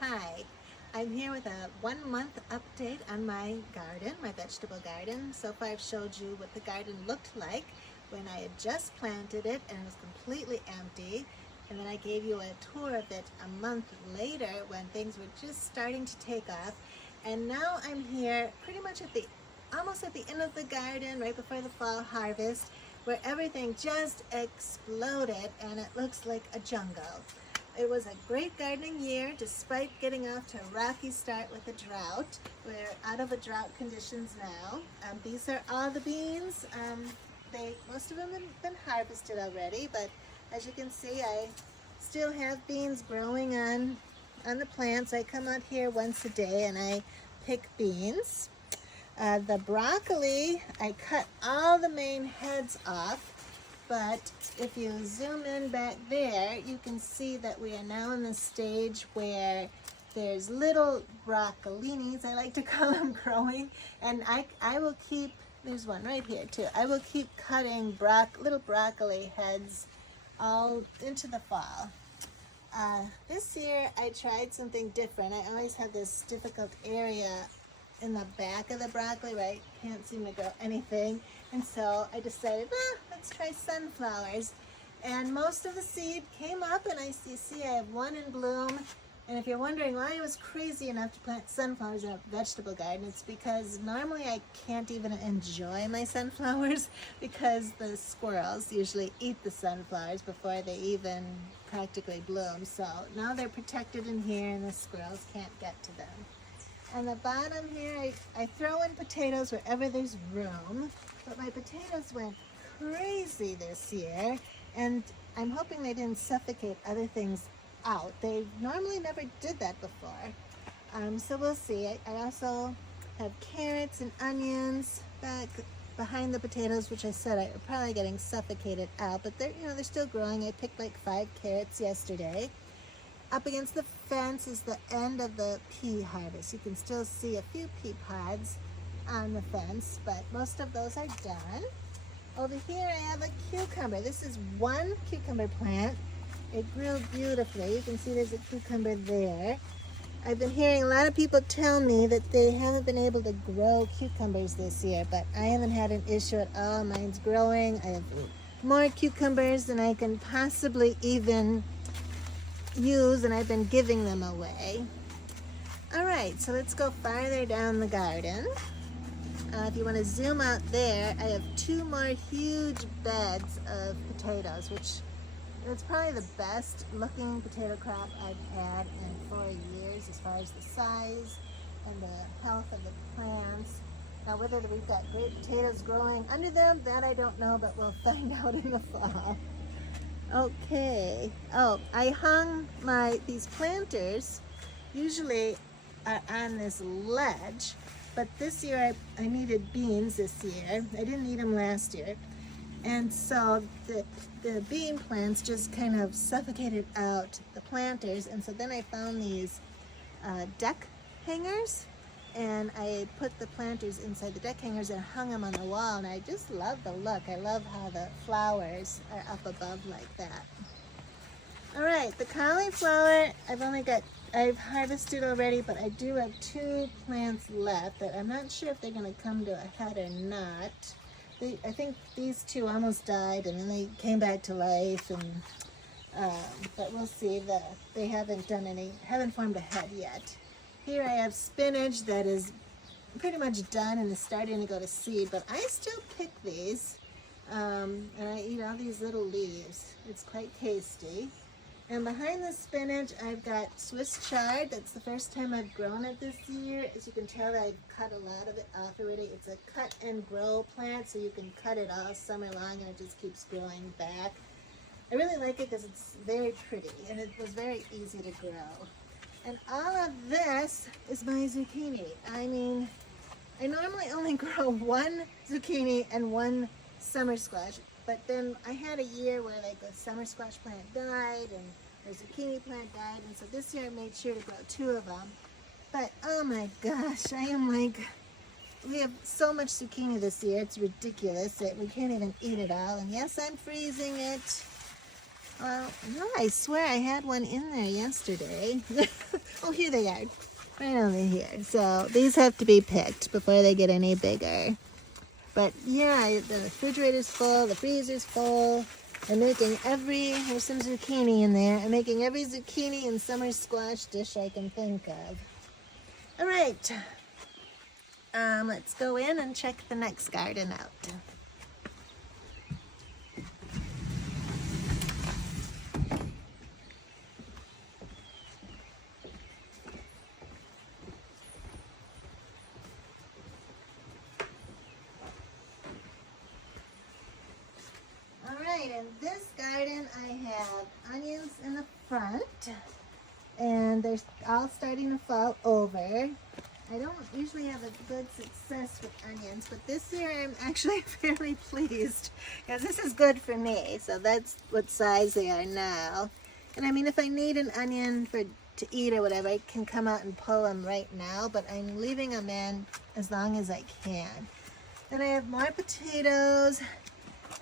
Hi, I'm here with a 1 month update on my garden, my vegetable garden. So far I've showed you what the garden looked like when I had just planted it and it was completely empty. And then I gave you a tour of it a month later when things were just starting to take off. And now I'm here pretty much almost at the end of the garden, right before the fall harvest, where everything just exploded and it looks like a jungle. It was a great gardening year despite getting off to a rocky start with a drought. We're out of the drought conditions now. These are all the beans. Most of them have been harvested already, but as you can see, I still have beans growing on the plants. I come out here once a day and I pick beans. The broccoli, I cut all the main heads off. But if you zoom in back there, you can see that we are now in the stage where there's little broccolinis, I like to call them, growing. And I will keep, there's one right here too, I will keep cutting little broccoli heads all into the fall. This year I tried something different. I always have this difficult area in the back of the broccoli where I can't seem to grow anything. And so I decided, let's try sunflowers. And most of the seed came up, and you see I have one in bloom. And if you're wondering why I was crazy enough to plant sunflowers in a vegetable garden, it's because normally I can't even enjoy my sunflowers because the squirrels usually eat the sunflowers before they even practically bloom. So now they're protected in here and the squirrels can't get to them. On the bottom here, I throw in potatoes wherever there's room, but my potatoes went crazy this year, and I'm hoping they didn't suffocate other things out. They normally never did that before. So we'll see. I also have carrots and onions back behind the potatoes, which I said are probably getting suffocated out, but they're still growing. I picked like 5 carrots yesterday. Up against the fence is the end of the pea harvest. You can still see a few pea pods on the fence, but most of those are done. Over here I have a cucumber. This is one cucumber plant. It grew beautifully. You can see there's a cucumber there. I've been hearing a lot of people tell me that they haven't been able to grow cucumbers this year, but I haven't had an issue at all. Mine's growing. I have more cucumbers than I can possibly even use, and I've been giving them away. All right, so let's go farther down the garden. If you want to zoom out there, I have 2 more huge beds of potatoes, which it's probably the best looking potato crop I've had in 4 years as far as the size and the health of the plants. Now, whether we've got great potatoes growing under them, that I don't know, but we'll find out in the fall. Okay. Oh, I hung these planters usually are on this ledge, but this year I needed beans this year. I didn't need them last year. And so the bean plants just kind of suffocated out the planters. And so then I found these deck hangers, and I put the planters inside the deck hangers and hung them on the wall, and I just love the look. I love how the flowers are up above like that. All right, the cauliflower, I've harvested already, but I do have 2 plants left that I'm not sure if they're gonna come to a head or not. I think these 2 almost died, and then they came back to life, and but we'll see. They haven't formed a head yet. Here I have spinach that is pretty much done and is starting to go to seed, but I still pick these, and I eat all these little leaves. It's quite tasty. And behind the spinach, I've got Swiss chard. That's the first time I've grown it this year. As you can tell, I cut a lot of it off already. It's a cut and grow plant, so you can cut it all summer long and it just keeps growing back. I really like it because it's very pretty and it was very easy to grow. And all of this is my zucchini. I mean, I normally only grow 1 zucchini and 1 summer squash, but then I had a year where like the summer squash plant died and the zucchini plant died, and so this year I made sure to grow 2 of them. But oh my gosh, we have so much zucchini this year, it's ridiculous that we can't even eat it all. And yes, I'm freezing it. Well, no, I swear I had one in there yesterday. Oh, here they are. Right over here. So these have to be picked before they get any bigger. But yeah, the refrigerator's full, the freezer's full. I'm making there's some zucchini in there. I'm making every zucchini and summer squash dish I can think of. All right. Let's go in and check the next garden out. In this garden I have onions in the front and they're all starting to fall over. I don't usually have a good success with onions, but this year I'm actually fairly pleased because this is good for me. So that's what size they are now. And I mean, if I need an onion to eat or whatever, I can come out and pull them right now, but I'm leaving them in as long as I can. Then I have more potatoes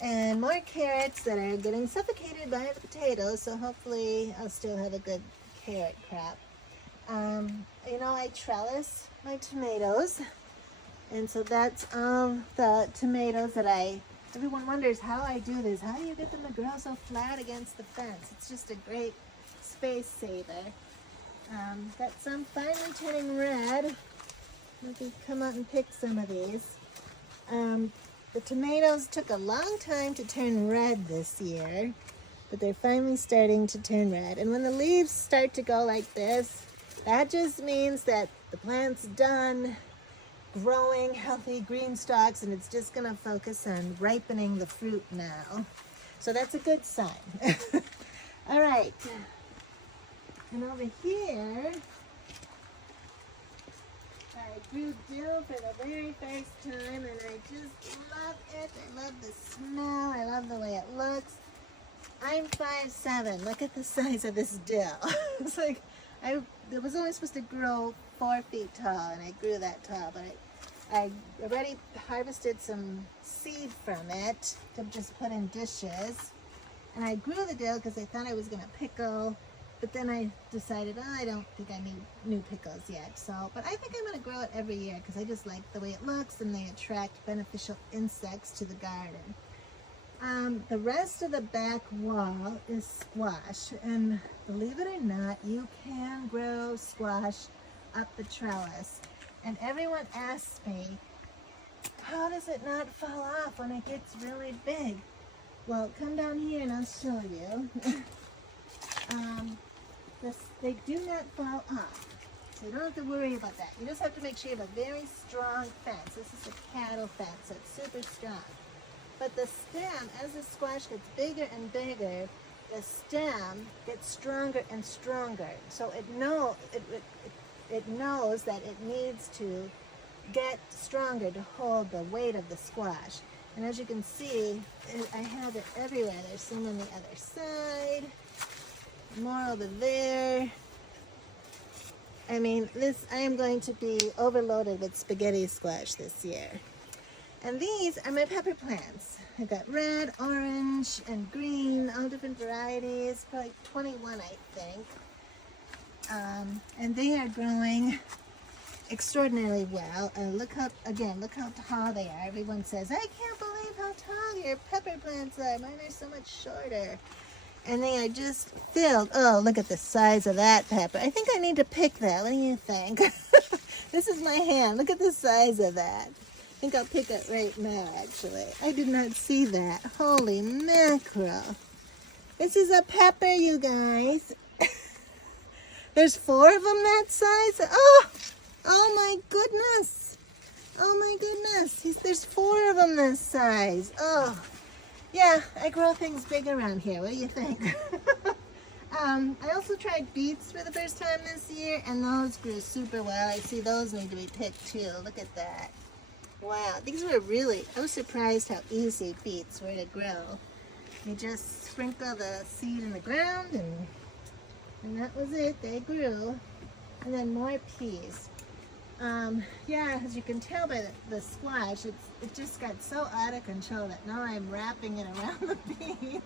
and more carrots that are getting suffocated by the potatoes, so hopefully I'll still have a good carrot crop. You know, I trellis my tomatoes, and so that's all the tomatoes that everyone wonders how I do this. How do you get them to grow so flat against the fence? It's just a great space saver. Got some finally turning red. Let me come out and pick some of these. The tomatoes took a long time to turn red this year, but they're finally starting to turn red. And when the leaves start to go like this, that just means that the plant's done growing healthy green stalks and it's just gonna focus on ripening the fruit now. So that's a good sign. All right, and over here, I grew dill for the very first time and I just love it. I love the smell. I love the way it looks. I'm 5'7". Look at the size of this dill. It's like it was only supposed to grow 4 feet tall and I grew that tall, but I already harvested some seed from it to just put in dishes. And I grew the dill because I thought I was going to pickle. But then I decided, I don't think I need new pickles yet. But I think I'm going to grow it every year because I just like the way it looks and they attract beneficial insects to the garden. The rest of the back wall is squash. And believe it or not, you can grow squash up the trellis. And everyone asks me, how does it not fall off when it gets really big? Well, come down here and I'll show you. They do not fall off, so you don't have to worry about that. You just have to make sure you have a very strong fence. This is a cattle fence, so it's super strong. But the stem, as the squash gets bigger and bigger, the stem gets stronger and stronger. So it knows that it needs to get stronger to hold the weight of the squash. And as you can see, I have it everywhere. There's some on the other side. More over there. I mean, I am going to be overloaded with spaghetti squash this year. And these are my pepper plants. I've got red, orange, and green, all different varieties, probably 21, I think. And they are growing extraordinarily well. Look how tall they are. Everyone says, I can't believe how tall your pepper plants are. Mine are so much shorter. And they are just filled. Oh, look at the size of that pepper. I think I need to pick that. What do you think? This is my hand. Look at the size of that. I think I'll pick it right now, actually. I did not see that. Holy mackerel. This is a pepper, you guys. There's 4 of them that size. Oh my goodness. Oh my goodness. There's 4 of them this size. Oh. Yeah, I grow things big around here. What do you think? I also tried beets for the first time this year, and those grew super well. I see those need to be picked too. Look at that. Wow, these were I was surprised how easy beets were to grow. You just sprinkle the seed in the ground, and that was it. They grew. And then more peas. Yeah, as you can tell by the squash, it just got so out of control that now I'm wrapping it around the bean.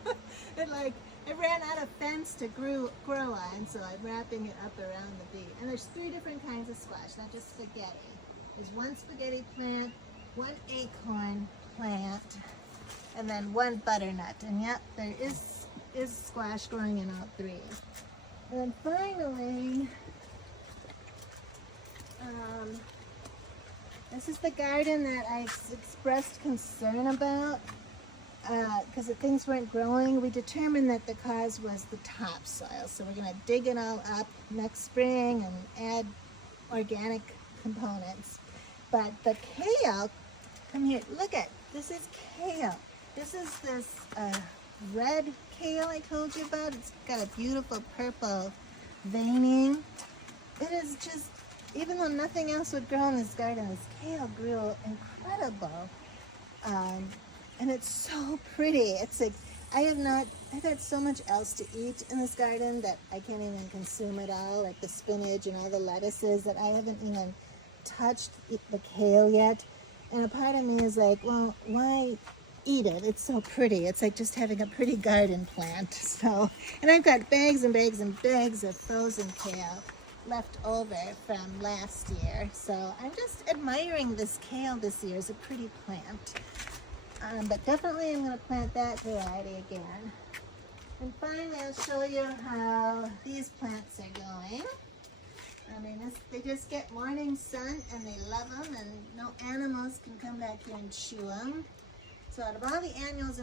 It like I ran out of fence to grow on, so I'm wrapping it up around the beet. And there's 3 different kinds of squash, not just spaghetti. There's 1 spaghetti plant, 1 acorn plant, and then 1 butternut. And yep, there is squash growing in all 3. And then finally, this is the garden that I expressed concern about because things weren't growing. We determined that the cause was the topsoil. So we're going to dig it all up next spring and add organic components. But the kale, come here, look at, this is kale. This is this red kale I told you about. It's got a beautiful purple veining. It is just, even though nothing else would grow in this garden, this kale grew incredible. And it's so pretty. It's like, I've had so much else to eat in this garden that I can't even consume it all, like the spinach and all the lettuces, that I haven't even touched the kale yet. And a part of me is like, well, why eat it? It's so pretty. It's like just having a pretty garden plant. So, and I've got bags and bags and bags of frozen kale left over from last year. So I'm just admiring this kale this year as a pretty plant. But definitely I'm going to plant that variety again. And finally I'll show you how these plants are going. I mean, they just get morning sun and they love them, and no animals can come back here and chew them. So out of all the annuals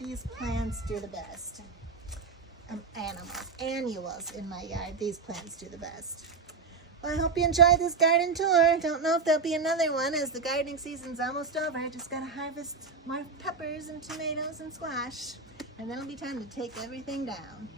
these plants do the best. Annuals in my yard, these plants do the best. Well, I hope you enjoyed this garden tour. Don't know if there'll be another one as the gardening season's almost over. I just gotta harvest more peppers and tomatoes and squash, and then it'll be time to take everything down.